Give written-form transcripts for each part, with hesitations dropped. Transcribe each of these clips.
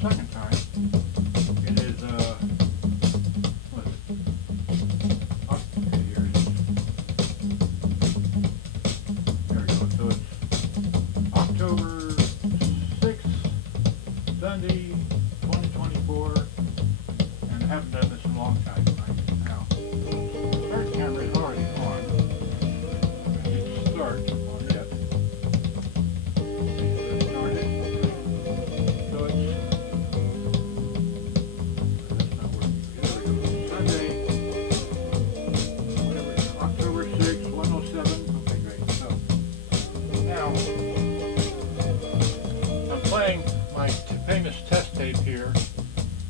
the second time. It is, what is it? Okay, here it is. There we go. So it's October 6th, Sunday, 2024, and I haven't done this in a long time. Now, the first camera is already on. It starts on it. Start it. So it's, that's not working. There we go. Sunday, whatever it is, October 6th, 107. Okay, great. So now I'm playing my famous test tape here,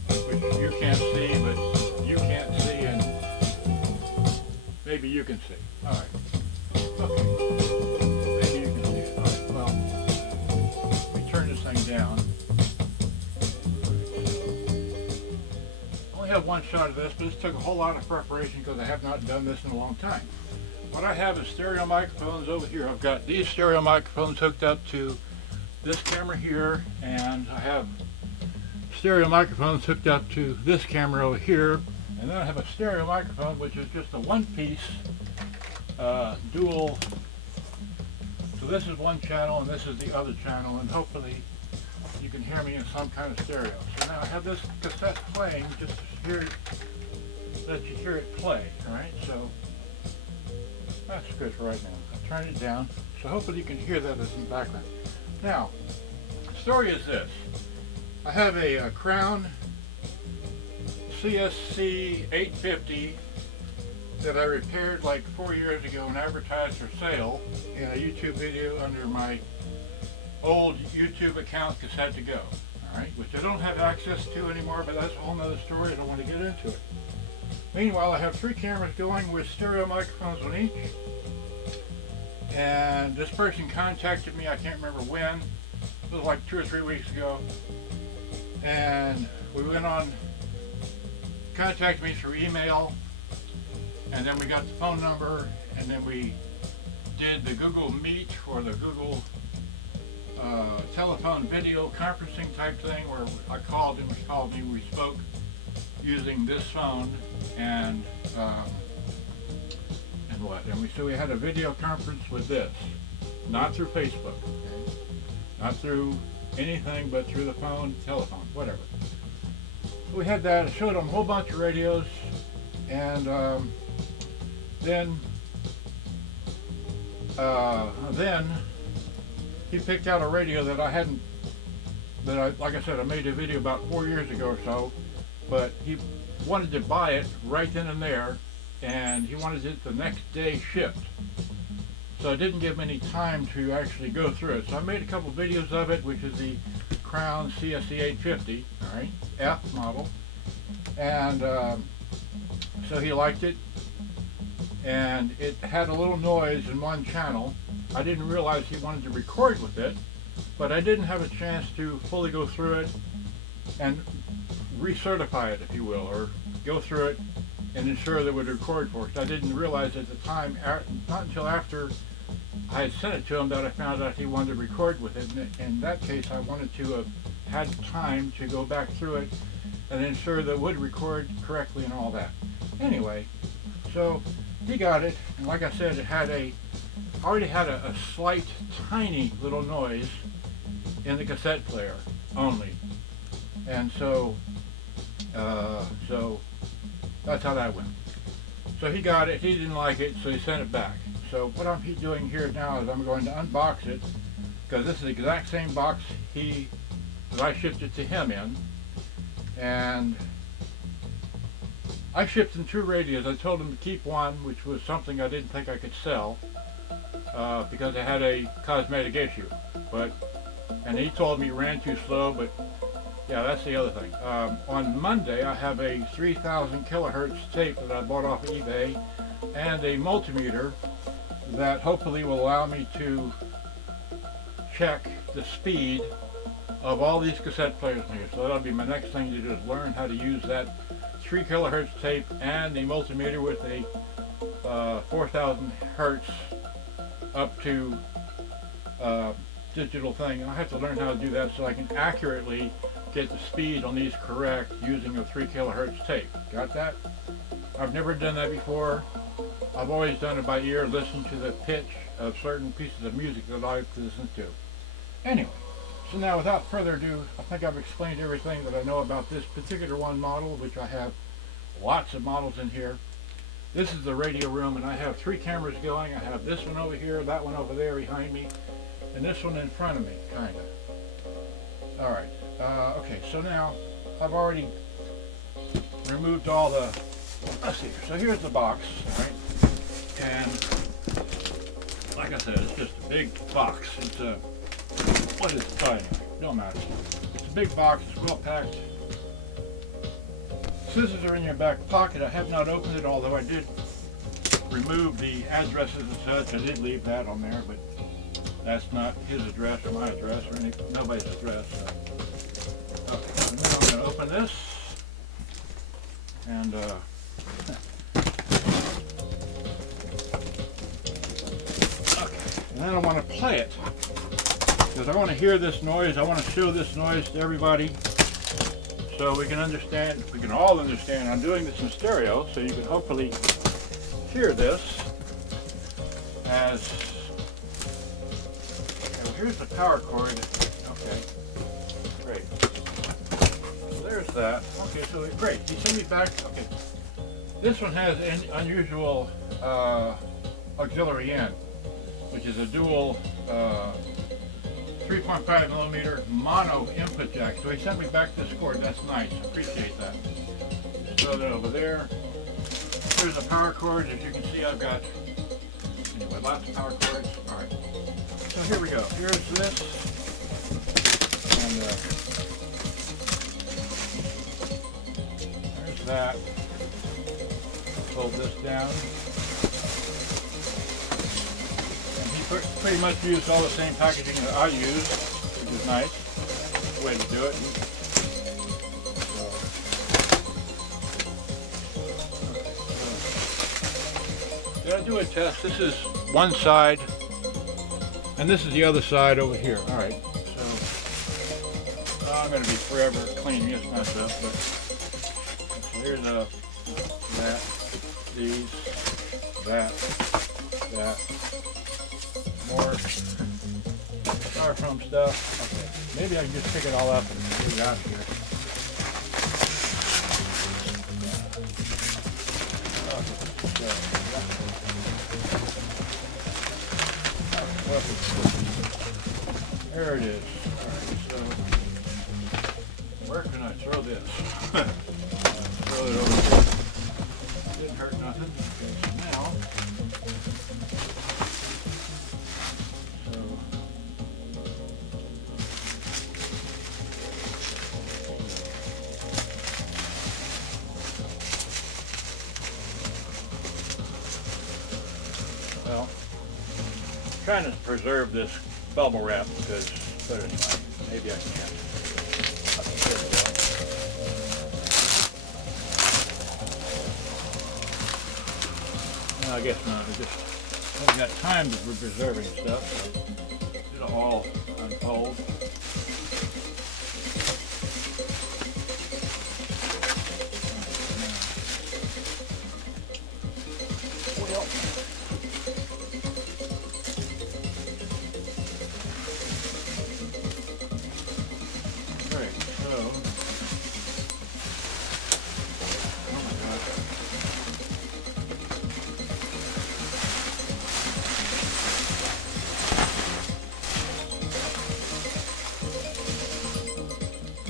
which you can't see, but you can't see, and maybe you can see. All right. Okay. Maybe you can see it. All right. Well, let me turn this thing down. I only have one shot of this, but this took a whole lot of preparation because I have not done this in a long time. What I have is stereo microphones over here. I've got these stereo microphones hooked up to this camera here, and I have stereo microphones hooked up to this camera over here, and then I have a stereo microphone which is just a one-piece dual. So this is one channel and this is the other channel, and hopefully you can hear me in some kind of stereo. So now I have this cassette playing just to hear it, let you hear it play. Alright, so that's good for right now. I'll turn it down, so hopefully you can hear that as in the background. Now, the story is this. I have a Crown CSC-850 that I repaired like 4 years ago and advertised for sale in a YouTube video under my old YouTube account, Cassette to Go. Alright, which I don't have access to anymore, but that's a whole nother story. I don't want to get into it. Meanwhile, I have 3 cameras going with stereo microphones on each. And this person contacted me, I can't remember when. It was like 2 or 3 weeks ago. And we went on, contacted me through email, and then we got the phone number, and then we did the Google Meet or the Google telephone video conferencing type thing, where I called him, he called me, we spoke using this phone, and what? And so we had a video conference with this, not through Facebook, okay? Not through anything but through the phone, telephone, whatever. So we had that. I showed him a whole bunch of radios, and then he picked out a radio that I hadn't, like I said, I made a video about 4 years ago or so, but he wanted to buy it right then and there, and he wanted it the next day shipped. So I didn't give him any time to actually go through it. So I made a couple videos of it, which is the Crown CSC-850, all right, F model. And so he liked it. And it had a little noise in one channel. I didn't realize he wanted to record with it, but I didn't have a chance to fully go through it and recertify it, if you will, or go through it and ensure that it would record for us. I didn't realize at the time, not until after I had sent it to him, that I found out he wanted to record with it. And in that case, I wanted to have had time to go back through it and ensure that it would record correctly and all that. Anyway, so he got it, and like I said, it had already had a slight, tiny little noise in the cassette player only. And so that's how that went. So he got it, he didn't like it, so he sent it back. So what I'm doing here now is I'm going to unbox it, because this is the exact same box that I shipped it to him in. And I shipped him 2 radios. I told him to keep one, which was something I didn't think I could sell, because it had a cosmetic issue. And he told me it ran too slow, but yeah, that's the other thing. On Monday, I have a 3,000 kilohertz tape that I bought off of eBay, and a multimeter that hopefully will allow me to check the speed of all these cassette players here. So that'll be my next thing to do, is learn how to use that 3 kilohertz tape and the multimeter with a 4,000 hertz up to digital thing. And I have to learn how to do that so I can accurately get the speed on these correct using a 3 kilohertz tape. Got that? I've never done that before. I've always done it by ear, listen to the pitch of certain pieces of music that I listen to. Anyway, so now without further ado, I think I've explained everything that I know about this particular one model, which I have lots of models in here. This is the radio room, and I have 3 cameras going. I have this one over here, that one over there behind me, and this one in front of me, kind of. All right. Okay, so now I've already removed all the, let's see, so here's the box, all right? And like I said, it's just a big box. It's a, what is it? Anyway, don't matter. It's a big box, it's well packed. Scissors are in your back pocket. I have not opened it, although I did remove the addresses and such. I did leave that on there, but that's not his address or my address or nobody's address. So. Okay, so now I'm going to open this, and okay, and then I want to play it because I want to hear this noise. I want to show this noise to everybody so we can understand. We can all understand. I'm doing this in stereo, so you can hopefully hear this as. Okay, well, here's the power cord. Okay, great. There's that. Okay, so great. He sent me back. Okay, this one has an unusual auxiliary in, which is a dual 3.5 millimeter mono input jack. So he sent me back this cord. That's nice. Appreciate that. Just throw that over there. Here's the power cord. As you can see, I've got anyway lots of power cords. All right. So here we go. Here's this, and that. Fold this down. And he pretty much used all the same packaging that I use, which is nice. Way to do it. Did I do a test? This is one side, and this is the other side over here. All right. So I'm going to be forever cleaning this mess up, but. Here's that, these, that, more styrofoam stuff. Okay, maybe I can just pick it all up and get it out of here. There it is. All right, so where can I throw this? Throw it over here. Didn't hurt nothing. Okay, so now, well, I'm trying to preserve this bubble wrap because, but anyway, maybe I can. There we go. No, I guess not. I just haven't got time to be preserving stuff, so it'll all unfold. Great, so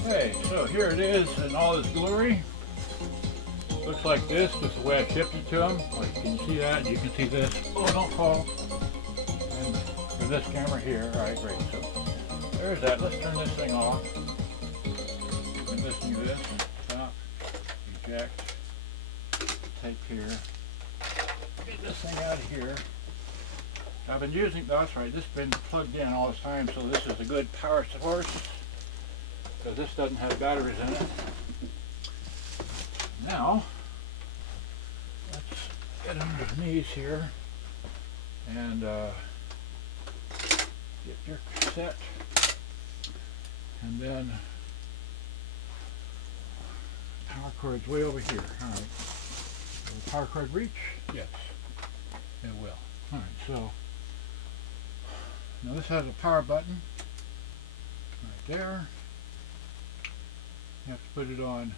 okay, so here it is in all its glory. Looks like this, just the way I shipped it to him. Like, can you see that? You can see this. Oh, don't fall. And for this camera here, all right, great. So there's that. Let's turn this thing off. And listen to this. Stop. Eject. Tape here. Get this thing out of here. I've been using, that's right, this has been plugged in all this time, so this is a good power source. Because this doesn't have batteries in it. Now, let's get under his knees here and get your cassette, and then Power cord's way over here. All right. Will the power cord reach? Yes, it will. All right, so now this has a power button right there. You have to put it on.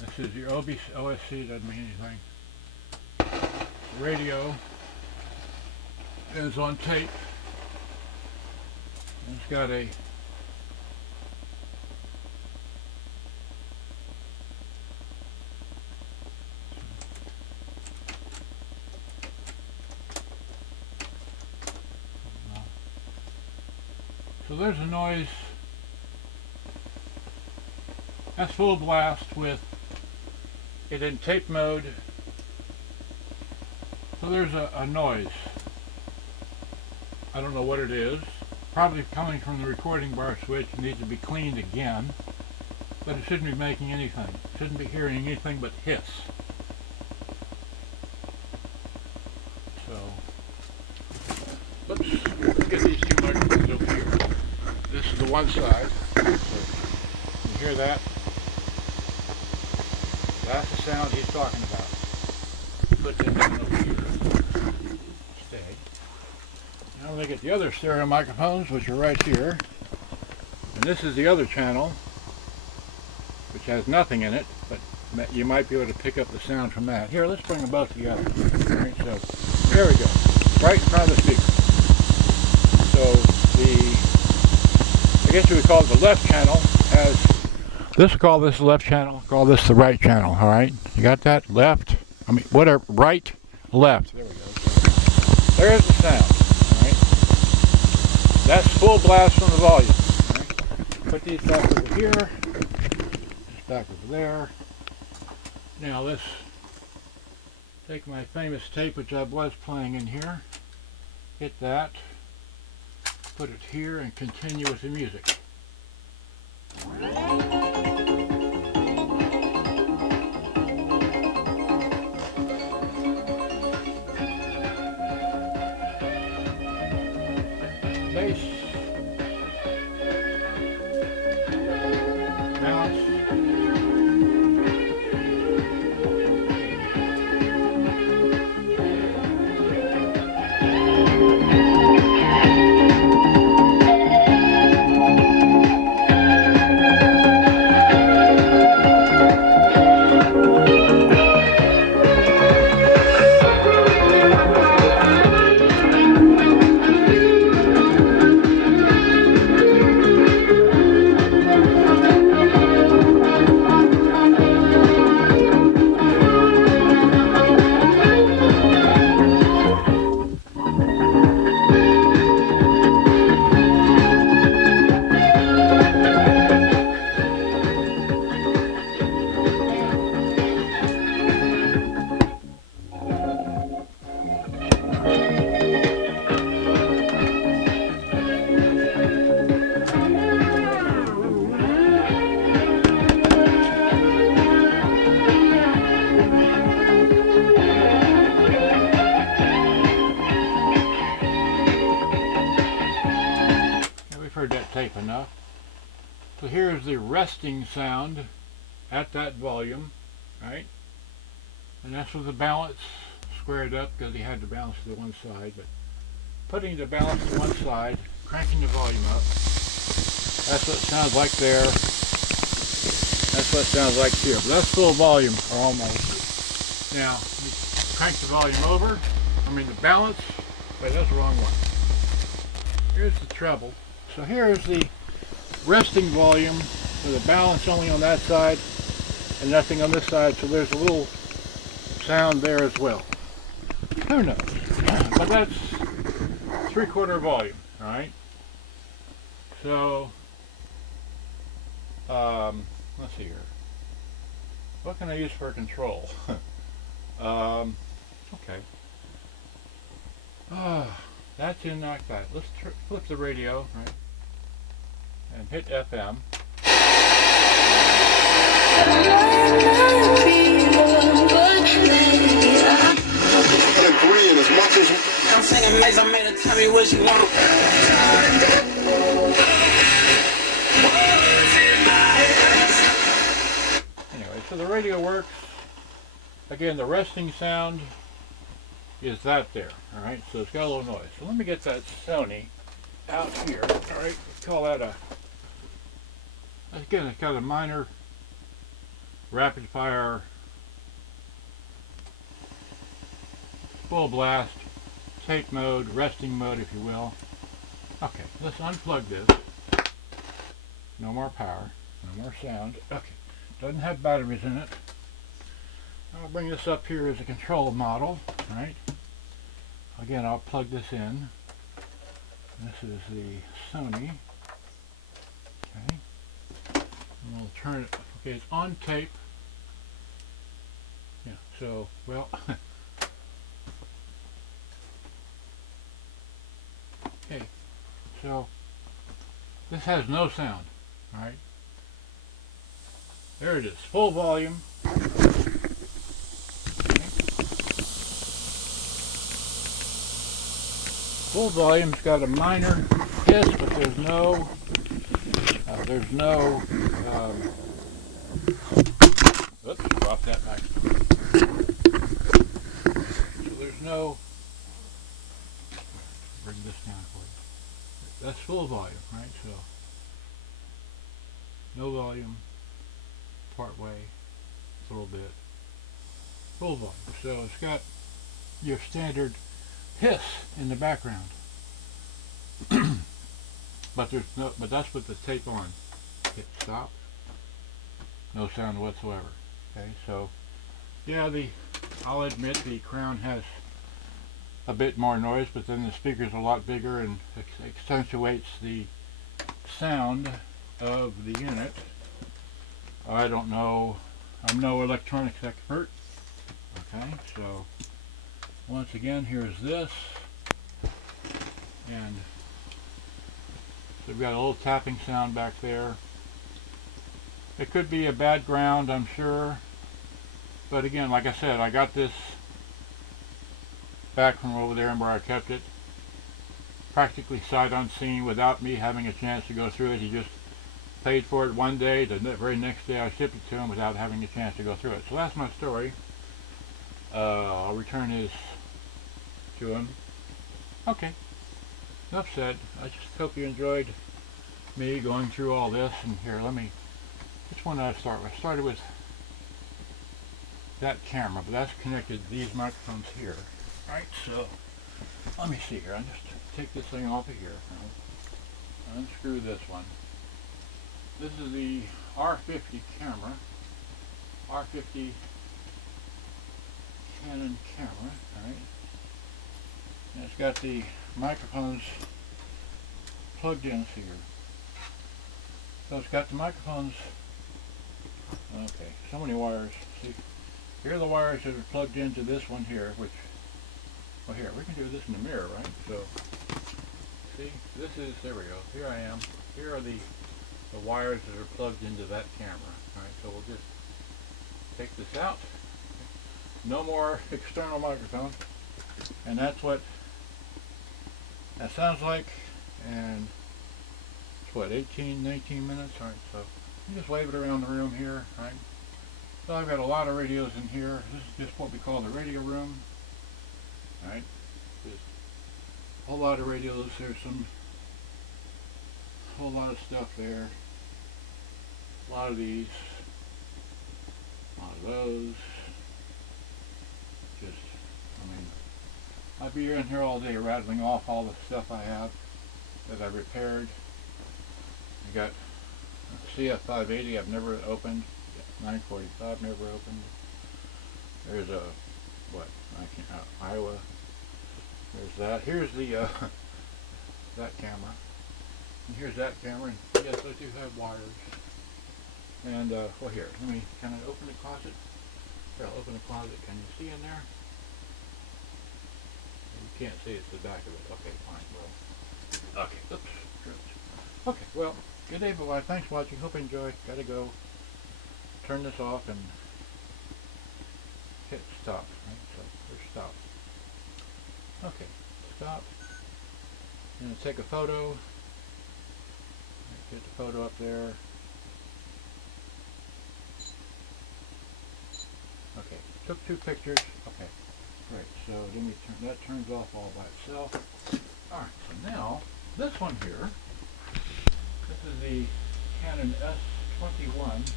This is your OSC, doesn't mean anything. The radio is on tape. It's got a so there's a noise. That's full blast with it in tape mode. So there's a noise. I don't know what it is. Probably coming from the recording bar switch. It needs to be cleaned again. But it shouldn't be making anything. Shouldn't be hearing anything but hiss. So, let's get these two microphones over here. This is the one side. So, you hear that? That's the sound he's talking about. Put that down over here. Stay. Now I'm going to get the other stereo microphones, which are right here. And this is the other channel, which has nothing in it, but you might be able to pick up the sound from that. Here, let's bring them both together. All right, so there we go. Right in front of the speaker. So I guess you would call it the left channel has, let's call this the left channel, call this the right channel, all right? You got that? Left, whatever, right, left. There we go. There's the sound, all right? That's full blast from the volume, all right? Put these back over here, just back over there. Now let's take my famous tape, which I was playing in here, hit that, put it here, and continue with the music. Bass, bounce, tape enough. So here's the resting sound at that volume, right? And that's with the balance squared up because he had to balance to the one side. But putting the balance to one side, cranking the volume up, that's what it sounds like there. That's what it sounds like here. But that's full volume, or almost. Now, crank the volume over. The balance. Wait, that's the wrong one. Here's the treble. So here's the resting volume with a balance only on that side and nothing on this side, so there's a little sound there as well. Who knows? But that's 3/4 volume, alright? So, let's see here. What can I use for control? Okay. That's in like that. Let's flip the radio, right? And hit FM. Agreeing as much as I'm singing nice, I made her tell me what she want. works. Again, the resting sound is that there. Alright, so it's got a little noise. So let me get that Sony out here. Alright, call that a, again, it's got a minor rapid fire full blast tape mode, resting mode if you will. Okay, let's unplug this. No more power, no more sound. Okay, doesn't have batteries in it. I'll bring this up here as a control model, right? Again, I'll plug this in. This is the Sony. Okay, and we'll turn it. Okay, it's on tape. Yeah, so, well, okay, so this has no sound, alright? There it is, full volume. Full volume's got a minor hiss, but there's no, oops, drop that back. So there's no, bring this down for you. That's full volume, right? So, no volume, part way, a little bit, full volume. So it's got your standard hiss in the background. But there's no, but that's with the tape on. Hit stop. No sound whatsoever. Okay, so yeah, I'll admit the Crown has a bit more noise, but then the speaker's a lot bigger and accentuates the sound of the unit. I don't know, I'm no electronics expert. Okay, so once again, here's this, and so we've got a little tapping sound back there. It could be a bad ground, I'm sure, but again, like I said, I got this back from over there where I kept it, practically sight unseen without me having a chance to go through it. He just paid for it one day, the very next day I shipped it to him without having a chance to go through it. So that's my story. I'll return his to him. Okay, enough said. I just hope you enjoyed me going through all this. And here, which one did I start with? I started with that camera, but that's connected to these microphones here. Right, so let me see here. I'll just take this thing off of here. Unscrew this one. This is the R50 camera. R50 Canon camera, alright. And it's got the microphones plugged in here. So it's got the microphones. Okay, so many wires. See, here are the wires that are plugged into this one here, which, well, here, we can do this in the mirror, right? So, see, this is, there we go, here I am. Here are the wires that are plugged into that camera. Alright, so we'll just take this out. No more external microphone. And that's what that sounds like. And it's what, 18, 19 minutes? Alright, so you just wave it around the room here, right? So I've got a lot of radios in here. This is just what we call the radio room. Alright, just a whole lot of radios. There's a whole lot of stuff there. A lot of these, a lot of those. Just, I mean, I'd be in here all day rattling off all the stuff I have that I repaired. I got a CF-580 I've never opened. 945 never opened. There's a, what, Iowa. There's that. Here's the, that camera. And here's that camera. And yes, I do have wires. And, well, here, can I open the closet? Here, I'll open the closet. Can you see in there? You can't see, it's the back of it. Okay, fine, well. Okay, oops. Okay, well, good day, bye-bye. Thanks for watching. Hope you enjoyed. Gotta go turn this off and hit stop. Right? So, there's stop. Okay, stop. I'm going to take a photo. Get the photo up there. Okay, took 2 pictures. Okay, great. So let me turn, that turns off all by itself. Alright, so now, this one here, this is the Canon S21,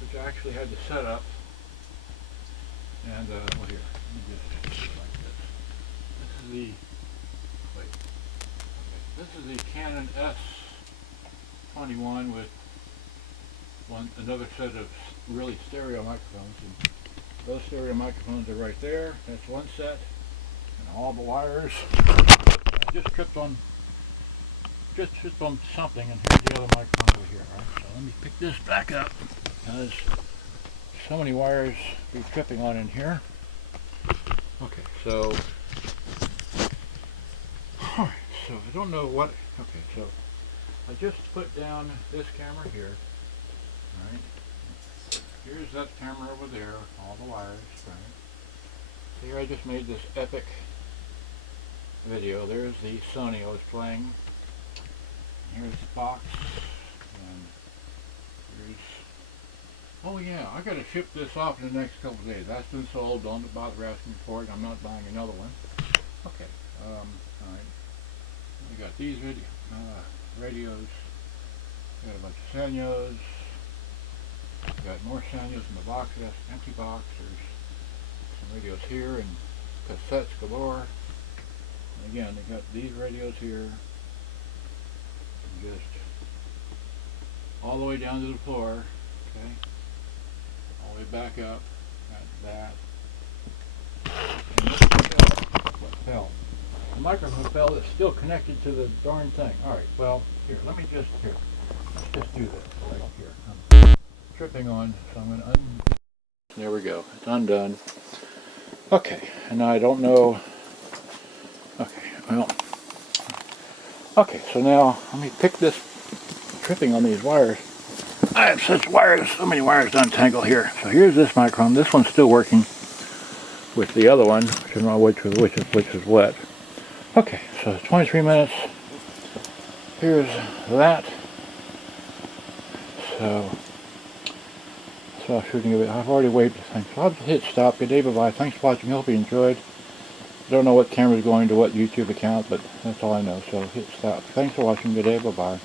which I actually had to set up. And, well here, let me just do it like this. This is the, wait, okay, this is the Canon S21 with another set of really stereo microphones. And those stereo microphones are right there. That's one set. And all the wires. I just tripped on something, and here's the other microphone over here. All right, so let me pick this back up because so many wires be tripping on in here. Okay, so alright, so I don't know what, okay, so I just put down this camera here. Alright. Here's that camera over there, all the wires, right? Here I just made this epic video. There's the Sony I was playing. Here's the box, and here's, oh yeah, I gotta ship this off in the next couple of days. That's been sold, don't bother asking for it, I'm not buying another one. Okay, alright, we got these radios, got a bunch of Sanyos, got more Sanyos in the box, that's an empty box, there's some radios here, and cassettes galore. And again, they got these radios here, just all the way down to the floor, okay, all the way back up, that. And this what fell? The microphone fell, it's still connected to the darn thing. Alright, well, here, let's just do this right here. I'm tripping on, so I'm going to there we go, it's undone. Okay, and now I don't know, okay, well, okay, so now let me pick this, tripping on these wires. I have so many wires to untangle here. So here's this microphone. This one's still working with the other one, which I don't know which is what. Okay, so 23 minutes. Here's that. So I'm shooting a bit. I've already waved the thing. So I'll just hit stop. Good day, bye-bye. Thanks for watching. Hope you enjoyed. I don't know what camera's going to what YouTube account, but that's all I know. So hit stop. Thanks for watching. Good day, bye-bye.